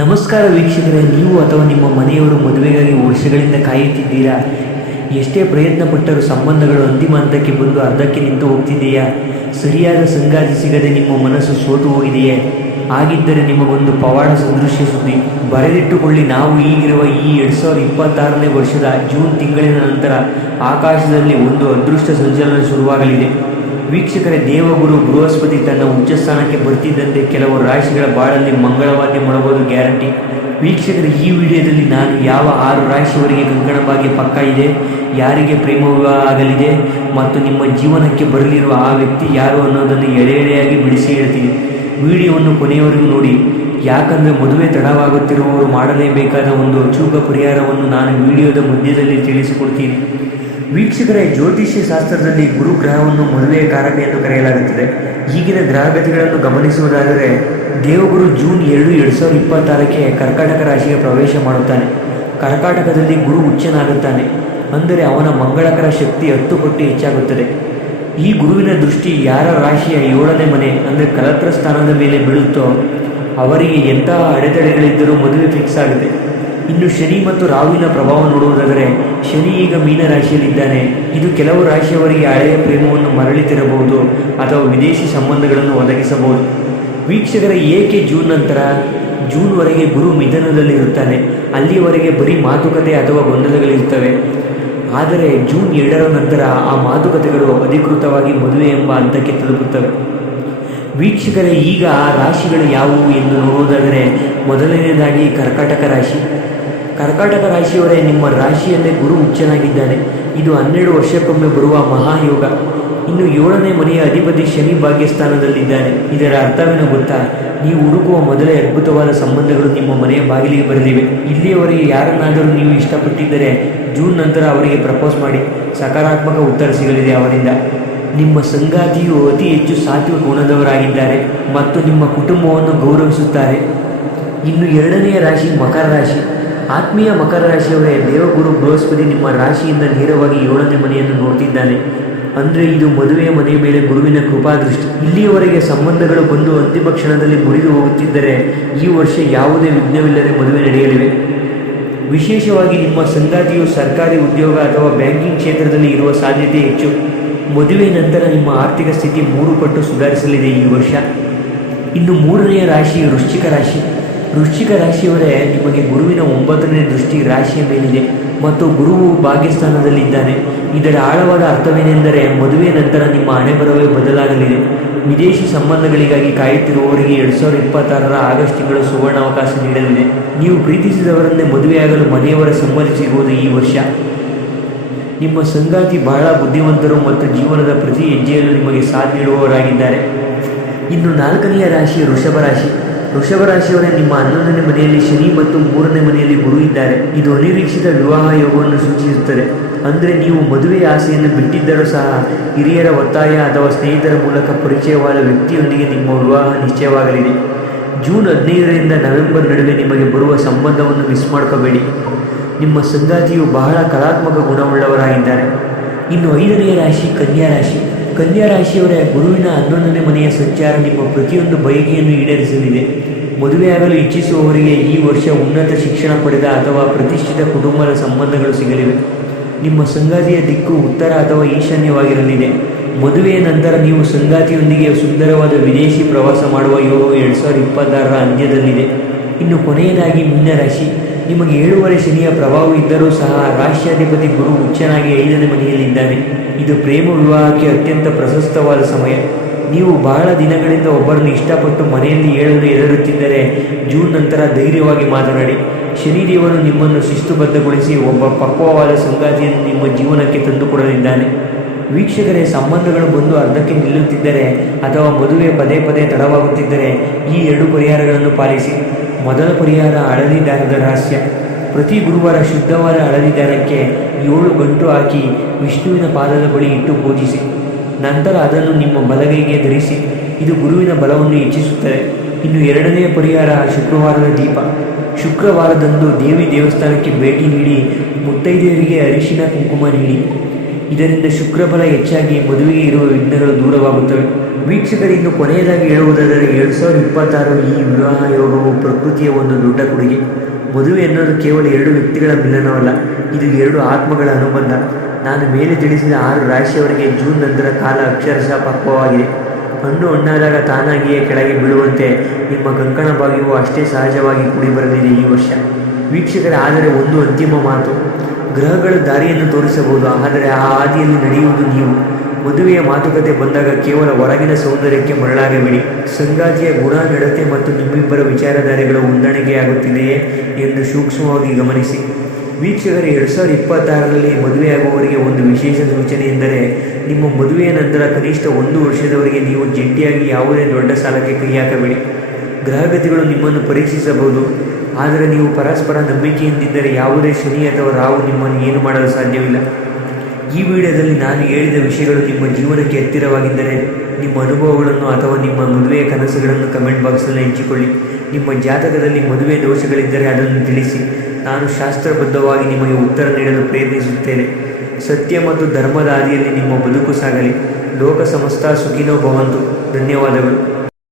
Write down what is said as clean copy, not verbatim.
ನಮಸ್ಕಾರ ವೀಕ್ಷಕರೇ, ನೀವು ಅಥವಾ ನಿಮ್ಮ ಮನೆಯವರು ಮದುವೆಗಾಗಿ ವರ್ಷಗಳಿಂದ ಕಾಯುತ್ತಿದ್ದೀರಾ? ಎಷ್ಟೇ ಪ್ರಯತ್ನ ಪಟ್ಟರೂ ಸಂಬಂಧಗಳು ಅಂತಿಮ ಹಂತಕ್ಕೆ ಬಂದು ಅರ್ಧಕ್ಕೆ ನಿಂತು ಹೋಗ್ತಿದೆಯಾ? ಸರಿಯಾದ ಸಂಗಾತಿ ಸಿಗದೆ ನಿಮ್ಮ ಮನಸ್ಸು ಸೋತು ಹೋಗಿದೆಯೇ? ಹಾಗಿದ್ದರೆ ನಿಮಗೊಂದು ಪವಾಡ ಸದೃಶ್ಯ ಸುದ್ದಿ. ಬರೆದಿಟ್ಟುಕೊಳ್ಳಿ, ನಾವು ಈಗಿರುವ ಈ 2026ನೇ ವರ್ಷದ ಜೂನ್ ತಿಂಗಳಿನ ನಂತರ ಆಕಾಶದಲ್ಲಿ ಒಂದು ಅದೃಷ್ಟ ಸಂಚಲನ ಶುರುವಾಗಲಿದೆ. ವೀಕ್ಷಕರೇ, ದೇವಗುರು ಬೃಹಸ್ಪತಿ ತನ್ನ ಉಚ್ಚಸ್ಥಾನಕ್ಕೆ ಬರ್ತಿದ್ದಂತೆ ಕೆಲವು ರಾಶಿಗಳ ಬಾಳಲ್ಲಿ ಮಂಗಳವಾದ್ಯ ಮೊಳಗೋದು ಗ್ಯಾರಂಟಿ. ವೀಕ್ಷಕರೇ, ಈ ವಿಡಿಯೋದಲ್ಲಿ ನಾನು ಯಾವ 6 ರಾಶಿಯವರಿಗೆ ಕಂಕಣ ಭಾಗ್ಯ ಪಕ್ಕ ಇದೆ, ಯಾರಿಗೆ ಪ್ರೇಮ ವಿವಾಹ ಆಗಲಿದೆ ಮತ್ತು ನಿಮ್ಮ ಜೀವನಕ್ಕೆ ಬರಲಿರುವ ಆ ವ್ಯಕ್ತಿ ಯಾರು ಅನ್ನೋದನ್ನು ಎಳೆಯಾಗಿ ಬಿಡಿಸಿ ಹೇಳ್ತೀನಿ. ವಿಡಿಯೋವನ್ನು ಕೊನೆಯವರೆಗೂ ನೋಡಿ, ಯಾಕಂದರೆ ಮದುವೆ ತಡವಾಗುತ್ತಿರುವವರು ಮಾಡಲೇಬೇಕಾದ ಒಂದು ಅಚೂಕ ಪರಿಹಾರವನ್ನು ನಾನು ವಿಡಿಯೋದ ಮಧ್ಯದಲ್ಲಿ ತಿಳಿಸಿಕೊಡ್ತೀನಿ. ವೀಕ್ಷಕರೇ, ಜ್ಯೋತಿಷ್ಯ ಶಾಸ್ತ್ರದಲ್ಲಿ ಗುರು ಗ್ರಹವನ್ನು ಮದುವೆಯ ಕಾರಕ ಎಂದು ಕರೆಯಲಾಗುತ್ತದೆ. ಈಗಿನ ಗ್ರಹಗತಿಗಳನ್ನು ಗಮನಿಸುವುದಾದರೆ, ದೇವಗುರು ಜೂನ್ 2, 2026ಕ್ಕೆ ಕರ್ಕಾಟಕ ರಾಶಿಗೆ ಪ್ರವೇಶ ಮಾಡುತ್ತಾನೆ. ಕರ್ಕಾಟಕದಲ್ಲಿ ಗುರು ಉಚ್ಚನಾಗುತ್ತಾನೆ, ಅಂದರೆ ಅವನ ಮಂಗಳಕರ ಶಕ್ತಿ 10 ಪಟ್ಟು ಹೆಚ್ಚಾಗುತ್ತದೆ. ಈ ಗುರುವಿನ ದೃಷ್ಟಿ ಯಾರ ರಾಶಿಯ 7ನೇ ಮನೆ ಅಂದರೆ ಕಲತ್ರ ಸ್ಥಾನದ ಮೇಲೆ ಬೀಳುತ್ತೋ ಅವರಿಗೆ ಎಂತಹ ಅಡೆತಡೆಗಳಿದ್ದರೂ ಮದುವೆ ಫಿಕ್ಸ್ ಆಗುತ್ತೆ. ಇನ್ನು ಶನಿ ಮತ್ತು ರಾಹುವಿನ ಪ್ರಭಾವ ನೋಡುವುದಾದರೆ, ಶನಿ ಈಗ ಮೀನ ರಾಶಿಯಲ್ಲಿದ್ದಾನೆ. ಇದು ಕೆಲವು ರಾಶಿಯವರಿಗೆ ಹಳೆಯ ಪ್ರೇಮವನ್ನು ಮರಳಿತಿರಬಹುದು ಅಥವಾ ವಿದೇಶಿ ಸಂಬಂಧಗಳನ್ನು ಒದಗಿಸಬಹುದು. ವೀಕ್ಷಕರ, ಏಕೆ ಜೂನ್ ನಂತರ? ಜೂನ್ವರೆಗೆ ಗುರು ಮಿಥುನದಲ್ಲಿರುತ್ತಾನೆ. ಅಲ್ಲಿಯವರೆಗೆ ಬರೀ ಮಾತುಕತೆ ಅಥವಾ ಗೊಂದಲಗಳಿರ್ತವೆ. ಆದರೆ ಜೂನ್ 2ರ ನಂತರ ಆ ಮಾತುಕತೆಗಳು ಅಧಿಕೃತವಾಗಿ ಮದುವೆ ಎಂಬ ಹಂತಕ್ಕೆ ತಲುಪುತ್ತವೆ. ವೀಕ್ಷಕರೇ, ಈಗ ಆ ರಾಶಿಗಳು ಯಾವುವು ಎಂದು ನೋಡುವುದಾದರೆ, ಮೊದಲನೆಯದಾಗಿ ಕರ್ಕಾಟಕ ರಾಶಿ. ಕರ್ಕಾಟಕ ರಾಶಿಯವರೇ, ನಿಮ್ಮ ರಾಶಿಯಲ್ಲೇ ಗುರು ಉಚ್ಚನಾಗಿದ್ದಾನೆ. ಇದು 12 ವರ್ಷಕ್ಕೊಮ್ಮೆ ಬರುವ ಮಹಾಯೋಗ. ಇನ್ನು 7ನೇ ಮನೆಯ ಅಧಿಪತಿ ಶನಿ ಭಾಗ್ಯಸ್ಥಾನದಲ್ಲಿದ್ದಾನೆ. ಇದರ ಅರ್ಥವೇನು ಗೊತ್ತಾ? ನೀವು ಹುಡುಕುವ ಮೊದಲೇ ಅದ್ಭುತವಾದ ಸಂಬಂಧಗಳು ನಿಮ್ಮ ಮನೆಯ ಬಾಗಿಲಿಗೆ ಬರಲಿವೆ. ಇಲ್ಲಿಯವರೆಗೆ ಯಾರನ್ನಾದರೂ ನೀವು ಇಷ್ಟಪಟ್ಟಿದ್ದರೆ ಜೂನ್ ನಂತರ ಅವರಿಗೆ ಪ್ರಪೋಸ್ ಮಾಡಿ, ಸಕಾರಾತ್ಮಕ ಉತ್ತರ ಸಿಗಲಿದೆ ಅವರಿಂದ. ನಿಮ್ಮ ಸಂಗಾತಿಯು ಅತಿ ಹೆಚ್ಚು ಸಾತ್ವಿಕ ಗುಣದವರಾಗಿದ್ದಾರೆ ಮತ್ತು ನಿಮ್ಮ ಕುಟುಂಬವನ್ನು ಗೌರವಿಸುತ್ತಾರೆ. ಇನ್ನು 2ನೆಯ ರಾಶಿ ಮಕರ ರಾಶಿ. ಆತ್ಮೀಯ ಮಕರ ರಾಶಿಯವರೇ, ದೇವಗುರು ಬೃಹಸ್ಪತಿ ನಿಮ್ಮ ರಾಶಿಯಿಂದ ನೇರವಾಗಿ 7ನೇ ಮನೆಯನ್ನು ನೋಡ್ತಿದ್ದಾನೆ. ಅಂದರೆ ಇದು ಮದುವೆಯ ಮನೆಯ ಮೇಲೆ ಗುರುವಿನ ಕೃಪಾದೃಷ್ಟಿ. ಇಲ್ಲಿಯವರೆಗೆ ಸಂಬಂಧಗಳು ಬಂದು ಅಂತಿಮ ಕ್ಷಣದಲ್ಲಿ ಮುರಿದು ಹೋಗುತ್ತಿದ್ದರೆ ಈ ವರ್ಷ ಯಾವುದೇ ವಿಘ್ನವಿಲ್ಲದೆ ಮದುವೆ ನಡೆಯಲಿವೆ. ವಿಶೇಷವಾಗಿ ನಿಮ್ಮ ಸಂಗಾತಿಯು ಸರ್ಕಾರಿ ಉದ್ಯೋಗ ಅಥವಾ ಬ್ಯಾಂಕಿಂಗ್ ಕ್ಷೇತ್ರದಲ್ಲಿ ಇರುವ ಸಾಧ್ಯತೆ ಹೆಚ್ಚು. ಮದುವೆ ನಂತರ ನಿಮ್ಮ ಆರ್ಥಿಕ ಸ್ಥಿತಿ 3 ಪಟ್ಟು ಸುಧಾರಿಸಲಿದೆ ಈ ವರ್ಷ. ಇನ್ನು 3ನೆಯ ರಾಶಿ ವೃಶ್ಚಿಕ ರಾಶಿ. ವೃಶ್ಚಿಕ ರಾಶಿಯವರೇ, ನಿಮಗೆ ಗುರುವಿನ 9ನೇ ದೃಷ್ಟಿ ರಾಶಿಯ ಮೇಲಿದೆ ಮತ್ತು ಗುರುವು ಭಾಗ್ಯಸ್ಥಾನದಲ್ಲಿದ್ದಾನೆ. ಇದರ ಆಳವಾದ ಅರ್ಥವೇನೆಂದರೆ, ಮದುವೆ ನಂತರ ನಿಮ್ಮ ಹಣೆಬರಹವೇ ಬದಲಾಗಲಿದೆ. ವಿದೇಶಿ ಸಂಬಂಧಗಳಿಗಾಗಿ ಕಾಯುತ್ತಿರುವವರಿಗೆ 2026ರ ಆಗಸ್ಟ್ ತಿಂಗಳು ಸುವರ್ಣಾವಕಾಶ ನೀಡಲಿದೆ. ನೀವು ಪ್ರೀತಿಸಿದವರನ್ನೇ ಮದುವೆಯಾಗಲು ಮನೆಯವರ ಸಮ್ಮತಿ ಸಿಗುವುದು ಈ ವರ್ಷ. ನಿಮ್ಮ ಸಂಗಾತಿ ಬಹಳ ಬುದ್ಧಿವಂತರು ಮತ್ತು ಜೀವನದ ಪ್ರತಿ ಹೆಜ್ಜೆಯಲ್ಲೂ ನಿಮಗೆ ಸಾಥ್ ನೀಡುವವರಾಗಿದ್ದಾರೆ. ಇನ್ನು 4ನೆಯ ರಾಶಿ ವೃಷಭ ರಾಶಿ. ವೃಷಭ ರಾಶಿಯವರೇ, ನಿಮ್ಮ 11ನೇ ಮನೆಯಲ್ಲಿ ಶನಿ ಮತ್ತು 3ನೇ ಮನೆಯಲ್ಲಿ ಗುರು ಇದ್ದಾರೆ. ಇದು ಅನಿರೀಕ್ಷಿತ ವಿವಾಹ ಯೋಗವನ್ನು ಸೂಚಿಸುತ್ತದೆ. ಅಂದರೆ ನೀವು ಮದುವೆಯ ಆಸೆಯನ್ನು ಬಿಟ್ಟಿದ್ದರೂ ಸಹ ಹಿರಿಯರ ಒತ್ತಾಯ ಅಥವಾ ಸ್ನೇಹಿತರ ಮೂಲಕ ಪರಿಚಯವಾದ ವ್ಯಕ್ತಿಯೊಂದಿಗೆ ನಿಮ್ಮ ವಿವಾಹ ನಿಶ್ಚಯವಾಗಲಿದೆ. ಜೂನ್ 15ರಿಂದ ನವೆಂಬರ್ ನಡುವೆ ನಿಮಗೆ ಬರುವ ಸಂಬಂಧವನ್ನು ಮಿಸ್ ಮಾಡ್ಕೋಬೇಡಿ. ನಿಮ್ಮ ಸಂಗಾತಿಯು ಬಹಳ ಕಲಾತ್ಮಕ ಗುಣವುಳ್ಳವರಾಗಿದ್ದಾರೆ. ಇನ್ನು 5ನೆಯ ರಾಶಿ ಕನ್ಯಾ ರಾಶಿ. ಕನ್ಯಾ ರಾಶಿಯವರೇ, ಗುರುವಿನ 11ನೇ ಮನೆಯ ಸಂಚಾರ ನಿಮ್ಮ ಪ್ರತಿಯೊಂದು ಬಯಕೆಯನ್ನು ಈಡೇರಿಸಲಿದೆ. ಮದುವೆಯಾಗಲು ಇಚ್ಛಿಸುವವರಿಗೆ ಈ ವರ್ಷ ಉನ್ನತ ಶಿಕ್ಷಣ ಪಡೆದ ಅಥವಾ ಪ್ರತಿಷ್ಠಿತ ಕುಟುಂಬದ ಸಂಬಂಧಗಳು ಸಿಗಲಿವೆ. ನಿಮ್ಮ ಸಂಗಾತಿಯ ದಿಕ್ಕು ಉತ್ತರ ಅಥವಾ ಈಶಾನ್ಯವಾಗಿರಲಿದೆ. ಮದುವೆಯ ನಂತರ ನೀವು ಸಂಗಾತಿಯೊಂದಿಗೆ ಸುಂದರವಾದ ವಿದೇಶಿ ಪ್ರವಾಸ ಮಾಡುವ ಯೋಗವು 2026ರ ಅಂತ್ಯದಲ್ಲಿದೆ. ಇನ್ನು ಕೊನೆಯದಾಗಿ ಮೀನ ರಾಶಿ. ನಿಮಗೆ 7ನೇ ಶನಿಯ ಪ್ರಭಾವ ಇದ್ದರೂ ಸಹ ರಾಶ್ಯಾಧಿಪತಿ ಗುರು ಉಚ್ಚನಾಗಿ 5ನೇ ಮನೆಯಲ್ಲಿದ್ದಾನೆ. ಇದು ಪ್ರೇಮ ವಿವಾಹಕ್ಕೆ ಅತ್ಯಂತ ಪ್ರಶಸ್ತವಾದ ಸಮಯ. ನೀವು ಬಹಳ ದಿನಗಳಿಂದ ಒಬ್ಬರನ್ನು ಇಷ್ಟಪಟ್ಟು ಮನೆಯಲ್ಲಿ ಹೇಳಲು ಹೆದರುತ್ತಿದ್ದರೆ ಜೂನ್ ನಂತರ ಧೈರ್ಯವಾಗಿ ಮಾತನಾಡಿ. ಶನಿದೇವನು ನಿಮ್ಮನ್ನು ಶಿಸ್ತುಬದ್ಧಗೊಳಿಸಿ ಒಬ್ಬ ಪಕ್ವವಾದ ಸಂಗಾತಿಯನ್ನು ನಿಮ್ಮ ಜೀವನಕ್ಕೆ ತಂದುಕೊಡಲಿದ್ದಾನೆ. ವೀಕ್ಷಕರೇ, ಸಂಬಂಧಗಳು ಬಂದು ಅರ್ಧಕ್ಕೆ ನಿಲ್ಲುತ್ತಿದ್ದರೆ ಅಥವಾ ಮದುವೆ ಪದೇ ಪದೇ ತಡವಾಗುತ್ತಿದ್ದರೆ ಈ 2 ಪರಿಹಾರಗಳನ್ನು ಪಾಲಿಸಿ. ಮೊದಲ ಪರಿಹಾರ ಹಳದಿ ದಾರದ ರಹಸ್ಯ. ಪ್ರತಿ ಗುರುವಾರ ಶುದ್ಧವಾದ ಹಳದಿ ದಾರಕ್ಕೆ 7 ಗಂಟು ಹಾಕಿ ವಿಷ್ಣುವಿನ ಪಾದದ ಬಳಿ ಇಟ್ಟು ಪೂಜಿಸಿ. ನಂತರ ಅದನ್ನು ನಿಮ್ಮ ಬಲಗೈಗೆ ಧರಿಸಿ. ಇದು ಗುರುವಿನ ಬಲವನ್ನು ಹೆಚ್ಚಿಸುತ್ತದೆ. ಇನ್ನು 2ನೇ ಪರಿಹಾರ ಶುಕ್ರವಾರದ ದೀಪ. ಶುಕ್ರವಾರದಂದು ದೇವಿ ದೇವಸ್ಥಾನಕ್ಕೆ ಭೇಟಿ ನೀಡಿ ಮುತ್ತೈದೆಯರಿಗೆ ಅರಿಶಿನ ಕುಂಕುಮ ನೀಡಿ. ಇದರಿಂದ ಶುಕ್ರಬಲ ಹೆಚ್ಚಾಗಿ ಮದುವೆಗೆ ಇರುವ ವಿಘ್ನಗಳು ದೂರವಾಗುತ್ತವೆ. ವೀಕ್ಷಕರು, ಇನ್ನು ಕೊನೆಯದಾಗಿ ಹೇಳುವುದಾದರೆ 2026 ಈ ವಿವಾಹ ಯೋಗವು ಪ್ರಕೃತಿಯ ಒಂದು ದೊಡ್ಡ ಕೊಡುಗೆ. ಮದುವೆ ಎನ್ನುವುದು ಕೇವಲ ಎರಡು ವ್ಯಕ್ತಿಗಳ ಮಿಲನವಲ್ಲ, ಇದು ಎರಡು ಆತ್ಮಗಳ ಅನುಬಂಧ. ನಾನು ಮೇಲೆ ತಿಳಿಸಿದ 6 ರಾಶಿಯವರಿಗೆ ಜೂನ್ ನಂತರ ಕಾಲ ಅಕ್ಷರಶಃ ಪಕ್ವವಾಗಿದೆ. ಹಣ್ಣು ಹಣ್ಣಾದಾಗ ತಾನಾಗಿಯೇ ಕೆಳಗೆ ಬೀಳುವಂತೆ ನಿಮ್ಮ ಕಂಕಣ ಭಾಗ್ಯವು ಅಷ್ಟೇ ಸಹಜವಾಗಿ ಕೂಡಿ ಬರಲಿದೆ ಈ ವರ್ಷ. ವೀಕ್ಷಕರೇ, ಆದರೆ ಒಂದು ಅಂತಿಮ ಮಾತು: ಗ್ರಹಗಳು ದಾರಿಯನ್ನು ತೋರಿಸಬಹುದು, ಆದರೆ ಆ ಹಾದಿಯಲ್ಲಿ ನಡೆಯುವುದು ನೀವು. ಮದುವೆಯ ಮಾತುಕತೆ ಬಂದಾಗ ಕೇವಲ ಹೊರಗಿನ ಸೌಂದರ್ಯಕ್ಕೆ ಮರಳಾಗಬೇಡಿ. ಸಂಗಾತಿಯ ಗುಣ, ನಡತೆ ಮತ್ತು ನಿಮ್ಮಿಬ್ಬರ ವಿಚಾರಧಾರೆಗಳು ಹೊಂದಾಣಿಕೆಯಾಗುತ್ತಿದೆಯೇ ಎಂದು ಸೂಕ್ಷ್ಮವಾಗಿ ಗಮನಿಸಿ. ವೀಕ್ಷಕರೇ, 2026ರಲ್ಲಿ ಮದುವೆಯಾಗುವವರಿಗೆ ಒಂದು ವಿಶೇಷ ಸೂಚನೆ ಎಂದರೆ, ನಿಮ್ಮ ಮದುವೆಯ ನಂತರ ಕನಿಷ್ಠ 1 ವರ್ಷದವರೆಗೆ ನೀವು ಜಂಟಿಯಾಗಿ ಯಾವುದೇ ದೊಡ್ಡ ಸಾಲಕ್ಕೆ ಕೈ ಹಾಕಬೇಡಿ. ಗ್ರಹಗತಿಗಳು ನಿಮ್ಮನ್ನು ಪರೀಕ್ಷಿಸಬಹುದು, ಆದರೆ ನೀವು ಪರಸ್ಪರ ನಂಬಿಕೆಯಿಂದಿದ್ದರೆ ಯಾವುದೇ ಶನಿ ಅಥವಾ ರಾಹು ನಿಮ್ಮನ್ನು ಏನು ಮಾಡಲು ಸಾಧ್ಯವಿಲ್ಲ. ಈ ವಿಡಿಯೋದಲ್ಲಿ ನಾನು ಹೇಳಿದ ವಿಷಯಗಳು ನಿಮ್ಮ ಜೀವನಕ್ಕೆ ಹತ್ತಿರವಾಗಿದ್ದರೆ ನಿಮ್ಮ ಅನುಭವಗಳನ್ನು ಅಥವಾ ನಿಮ್ಮ ಮದುವೆಯ ಕನಸುಗಳನ್ನು ಕಮೆಂಟ್ ಬಾಕ್ಸ್ನಲ್ಲಿ ಹಂಚಿಕೊಳ್ಳಿ. ನಿಮ್ಮ ಜಾತಕದಲ್ಲಿ ಮದುವೆ ದೋಷಗಳಿದ್ದರೆ ಅದನ್ನು ತಿಳಿಸಿ. ನಾನು ಶಾಸ್ತ್ರಬದ್ಧವಾಗಿ ನಿಮಗೆ ಉತ್ತರ ನೀಡಲು ಪ್ರಯತ್ನಿಸುತ್ತೇನೆ. ಸತ್ಯ ಮತ್ತು ಧರ್ಮದ ಹಾದಿಯಲ್ಲಿ ನಿಮ್ಮ ಬದುಕು ಸಾಗಲಿ. ಲೋಕ ಸಮಸ್ತ ಸುಖಿನೋ ಭವಂತು. ಧನ್ಯವಾದಗಳು.